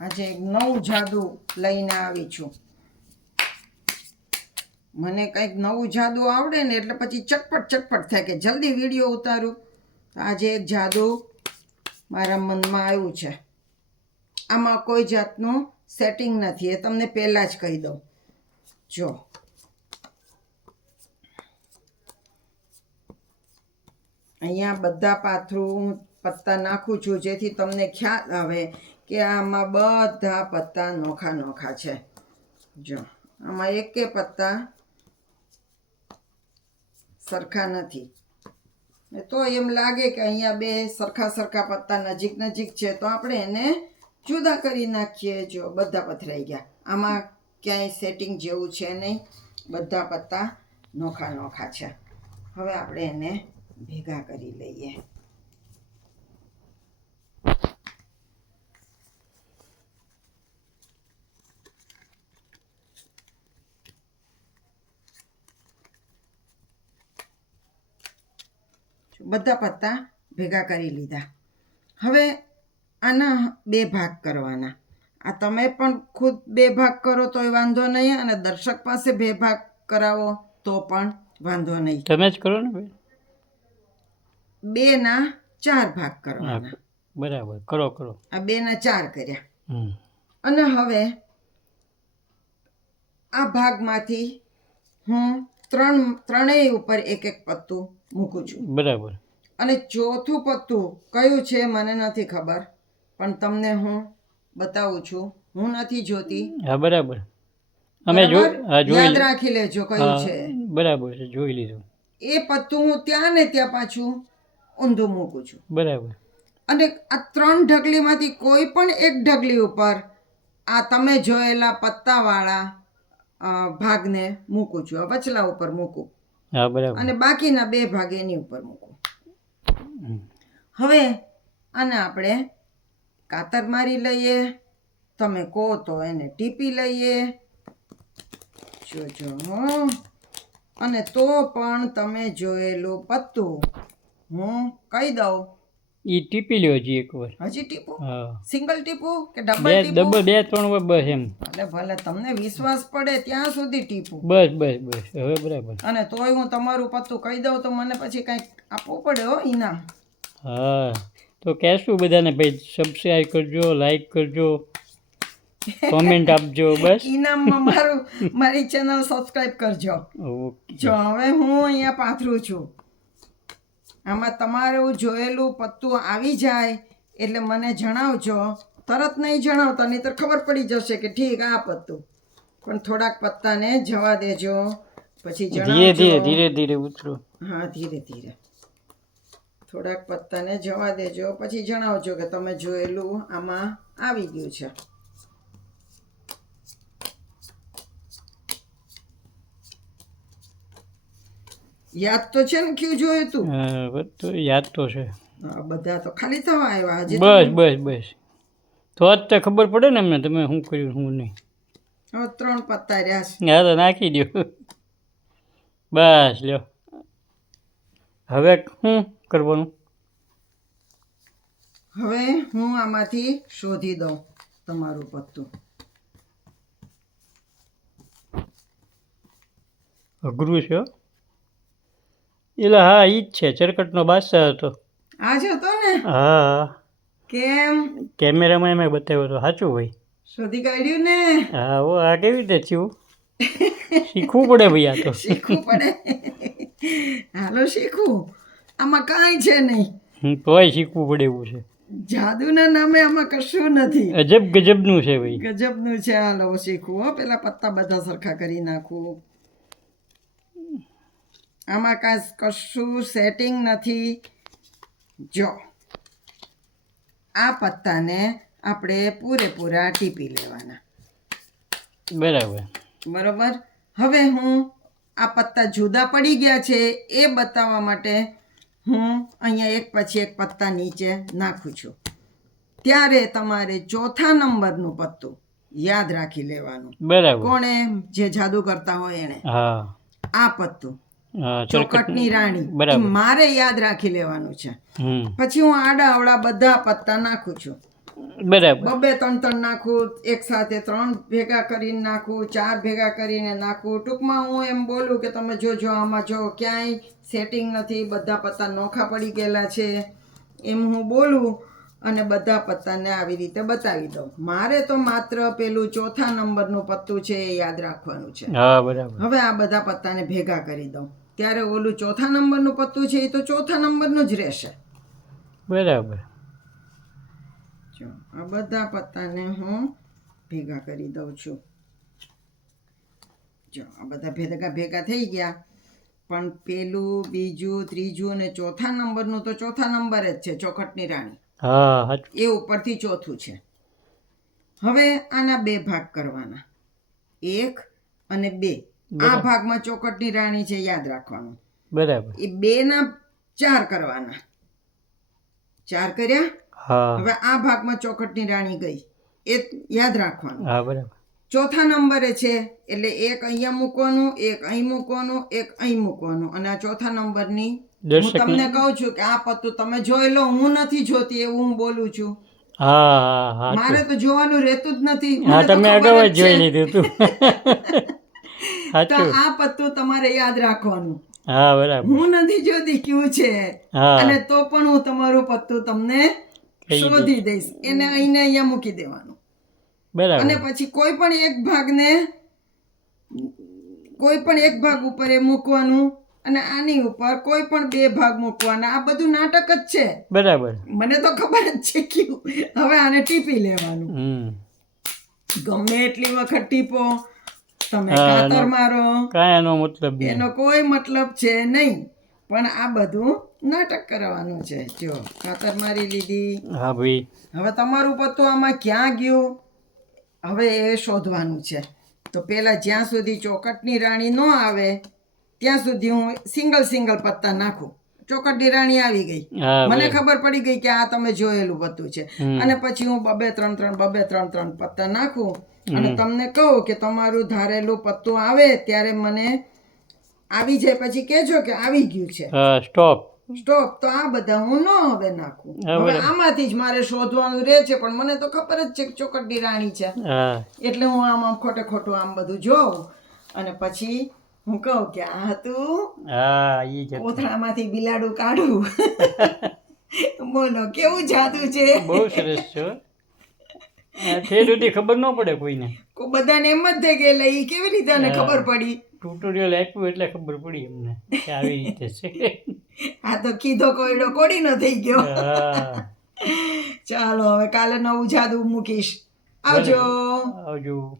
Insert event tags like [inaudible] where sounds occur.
આજે એક નવું જાદુ લઈને આવી છું. મને કંઈક નવું જાદુ આવડે ને એટલે પછી ચટપટ ચટપટ થાય કે જલ્દી વીડિયો ઉતારું. તો આજે એક જાદુ મારા મનમાં આવ્યું છે. આમાં કોઈ જાતનું સેટિંગ નથી, એ તમને પહેલાં જ કહી દઉં. જો. અહીંયા બધા પાથરું પત્તા નાખું છું, જેથી તમને ખ્યાલ આવે કે આમાં બધા પત્તા નોખા નોખા છે. જો, આમાં એકે પત્તા સરખા નથી. તો એમ લાગે કે અહીંયા બે સરખા સરખા પત્તા નજીક નજીક છે, તો આપણે એને જુદા કરી નાખીએ. જો, બધા પથરાઈ ગયા. આમાં ક્યાંય સેટિંગ જેવું છે નહીં. બધા પત્તા નોખા નોખા છે. હવે આપણે એને ભેગા કરી લઈએ. બધા પત્તા ભેગા કરી લીધા. હવે આના બે ભાગ કરવાના. આ તમે પણ ખુદ બે ભાગ કરો તોય વાંધો નહીં અને દર્શક પાસે બે ભાગ કરાવો તો પણ વાંધો નહીં. તમે જ કરો ને બે બેના ચાર ભાગ કરવાના. બરાબર. કરો કરો. આ બેના ચાર કર્યા. અને હવે આ ભાગમાંથી હું ત્રણ ત્રણેય ઉપર એક એક પત્તું મૂકું છું. બરાબર. અને ચોથું પત્તું કયું છે મને નથી ખબર પણ તમને હું બતાવું છું. હું નથી જોતી. હા બરાબર. અમે જો યાદ રાખી લેજો કયું છે. બરાબર છે જોઈ લીધું. એ પત્તું હું ત્યાં ને ત્યાં પાછું ઊંધું મૂકું છું. બરાબર. અને આ ત્રણ ઢગલીમાંથી કોઈ પણ એક ઢગલી ઉપર આ તમે જોયેલા પત્તાવાળા ભાગને મૂકું છું આ વચલા ઉપર મૂકું. હા બરાબર. અને બાકીના બે ભાગ એની ઉપર મૂકું. હવે આને આપણે કાતર મારી લઈએ તમે કહો તો એને ટીપી લઈએ. જોજો. અને તો પણ તમે જોયેલું પત્તું હું કહી દઉં ઈ ટીપી લ્યો હજી એકવાર. હજી ટીપું? સિંગલ ટીપું કે ડબલ ટીપું? ડબલ બે ત્રણ વાર બસ એમ. ભલે ભલે તમને વિશ્વાસ પડે ત્યાં સુધી ટીપું. બસ બસ બસ. હવે બરાબર. અને તોય હું તમારું પત્તું કહી દઉં તો મને પછી કંઈક આપવું પડે હો ઇનામ હા. તો કહેશું બધાને ભાઈ સબસ્ક્રાઈબ કરજો લાઈક કરજો કોમેન્ટ આપજો [laughs] બસ. ઇનામમાં મારું [laughs] મારી ચેનલ સબસ્ક્રાઈબ કરજો. ઓકે. જો હવે હું અહીંયા પાથરું છું. આમાં તમારું જોયેલું પત્તું આવી જાય એટલે મને જણાવજો. તરત નહીં જણાવતા નહીં તો ખબર પડી જશે કે ઠીક આ પત્તું. પણ થોડાક પત્તાને જવા દેજો. પછી ધીરે ધીરે ધીરે ધીરે ઉતરો. હા ધીરે ધીરે. થોડાક પત્તાને જવા દેજો. પછી જણાવજો કે તમે જોયેલું આમાં આવી ગયું છે. યાદ તો છે ને કયું જોયું તું? બધું યાદ તો છે. હા, બધા તો ખાલી થવા આવ્યા હજી બસ બસ બસ. તો જ તો ખબર પડે ને એમને તમે શું કર્યું શું નહીં. હવે ત્રણ પત્તા રહ્યા છે. હા તો નાખી દો બસ લ્યો. હવે શું કરવાનું? હવે હું આમાંથી શોધી દઉં તમારું પત્તું. અઘરું છે હો. એટલે હા ઈ જ છે ચરકટનો બાદશાહ હતો. આ જ હતો ને? હા. કેમ? કેમેરામાં એમાં બતાવ્યો હતો સાચું ભાઈ? શોધી કાઢ્યું ને? હા ઓ આ કેવી રીતે થયું? શીખવું પડે ભાઈ આ તો. [laughs] શીખવું પડે. હાલો શીખવું. આમાં કાંઈ છે નહીં. તોય શીખવું પડે એવું છે. જાદુના નામે આમાં કશું નથી. અજબ ગજબનું છે ભાઈ. ગજબનું છે. હાલો શીખવું હો. પેલા પત્તા બધા સરખા કરી નાખું. આમાં કાંઈ કશું સેટિંગ નથી. જો આ પત્તાને આપણે પૂરેપૂરા ટીપી લેવાના. બરાબર. બરાબર? હવે હું આ પત્તા જુદા પડી ગયા છે એ બતાવવા માટે હું અહીંયા એક પછી એક પત્તા નીચે નાખું છું. ત્યારે તમારે ચોથા નંબરનું પત્તું યાદ રાખી લેવાનું. બરાબર. કોણે જે જાદુ કરતા હોય એણે. આ પત્તું. ચોકટની રાણી. મારે યાદ રાખી લેવાનું છે. પછી હું આડા અવળા બધા પત્તા નાખું છું. બરાબર. બબે ત્રણ ત્રણ નાખું એક સાથે ત્રણ ભેગા કરીને નાખું ચાર ભેગા કરીને નાખું. ટૂંકમાં હું એમ બોલું કે તમે જોજો આમાં જો ક્યાંય સેટિંગ નથી બધા પત્તા નોખા પડી ગયેલા છે. એમ હું બોલું અને બધા પત્તાને આવી રીતે બતાવી દઉં. મારે તો માત્ર પેલું ચોથા નંબરનું પત્તું છે એ યાદ રાખવાનું છે. બરાબર. હવે આ બધા પત્તાને ભેગા કરી દઉં. ત્યારે ઓલું ચોથા નંબરનું પત્તું છે એ તો ચોથા નંબરનું જ રહેશે. બરાબર. જો આ બધા પત્તાને હું ભેગા કરી દઉં છું. જો આ બધા ભેગા ભેગા થઈ ગયા. પણ પેલું બીજું ત્રીજું અને ચોથા નંબરનું તો ચોથા નંબર જ છે ચોખટની રાણી. એ ઉપરથી ચોથું છે. હવે આના બે ભાગ કરવાના. એક અને બે. આ ભાગમાં ચોકટની રાણી છે યાદ રાખવાનું. બરાબર. એ બે ના ચાર કરવાના. ચાર કર્યા? હા. હવે આ ભાગમાં ચોકટની રાણી ગઈ. એ યાદ રાખવાનું. હા બરાબર. ચોથા નંબરે છે એટલે એક અહીંયા મૂકવાનું એક અહીં મૂકવાનું એક અહીં મૂકવાનું. અને આ ચોથા નંબરની હું તમને કહું છું કે આ પત્તું તમે જોઈ લો હું નથી જોતી એવું હું બોલું છું. હા હા હા મારે તો જોવાનું રહેતું જ નથી. હા તમે અગાઉ જોઈ લીધું તું. [laughs] તો આ પત્તું તમારે યાદ રાખવાનું. હા બરાબર. હું નથી જોતી કયું છે. અને તો પણ હું તમારું પત્તું તમને શોધી દઈશ. એને અહીંને અહીંયા મૂકી દેવાનું. અને પછી કોઈ પણ એક ભાગને કોઈ પણ એક ભાગ ઉપર એ મૂકવાનું અને આની ઉપર કોઈ પણ બે ભાગ મૂકવાના. આ બધું નાટક જ છે. બરાબર. મને તો ખબર જ છે કયું. હવે આને ટીપી લેવાનું. ગમે એટલી વખત ટીપો. તમે મારો. કાંઈ એનો મતલબ એનો કોઈ મતલબ છે નહીં. પણ આ બધું નાટક કરવાનું છે. જો ખાતર મારી લીધી. હા ભાઈ. હવે તમારું પત્તું આમાં ક્યાં ગયું? હવે એ શોધવાનું છે. તો પહેલાં જ્યાં સુધી ચોકટની રાણી ન આવે ત્યાં સુધી હું સિંગલ સિંગલ પત્તા નાખું. ચોકટની રાણી આવી ગઈ. મને ખબર પડી ગઈ કે આ તમે જોયેલું બધું છે. અને પછી હું બબે ત્રણ ત્રણ બબે ત્રણ ત્રણ પત્તા નાખું અને તમને કહું કે તમારું ધારેલું પત્તું આવે ત્યારે મને આવી જાય. પછી કેજો કે આવી ગયું છે. સ્ટોપ. સ્ટોપ. તો આ બધા હું ન હવે નાખું. હવે આમાંથી જ મારે શોધવાનું રહે છે પણ મને તો ખબર જ છે કે ચોકટની રાણી છે. એટલે હું આમ આમ ખોટે ખોટું આમ બધું જોઉં અને પછી હું કહું કે આ હતું. હા એ જ કોથળામાંથી બિલાડું કાઢું. [laughs] બોલો કેવું જાદુ છે? બહુ સરસ છો. ઠેર સુધી ખબર ન પડે કોઈને. કો બધાને એમ જ થઈ ગયેલા કેવી રીતે અને ખબર પડી? ટ્યુટોરિયલ આપ્યું એટલે ખબર પડી અમને કે આવી રીતે છે. [laughs] આ તો કીધો કોયડો કોડીનો થઈ ગયો. ચાલો હવે કાલે નવું જાદુ મૂકીશ. આવજો. આવજો.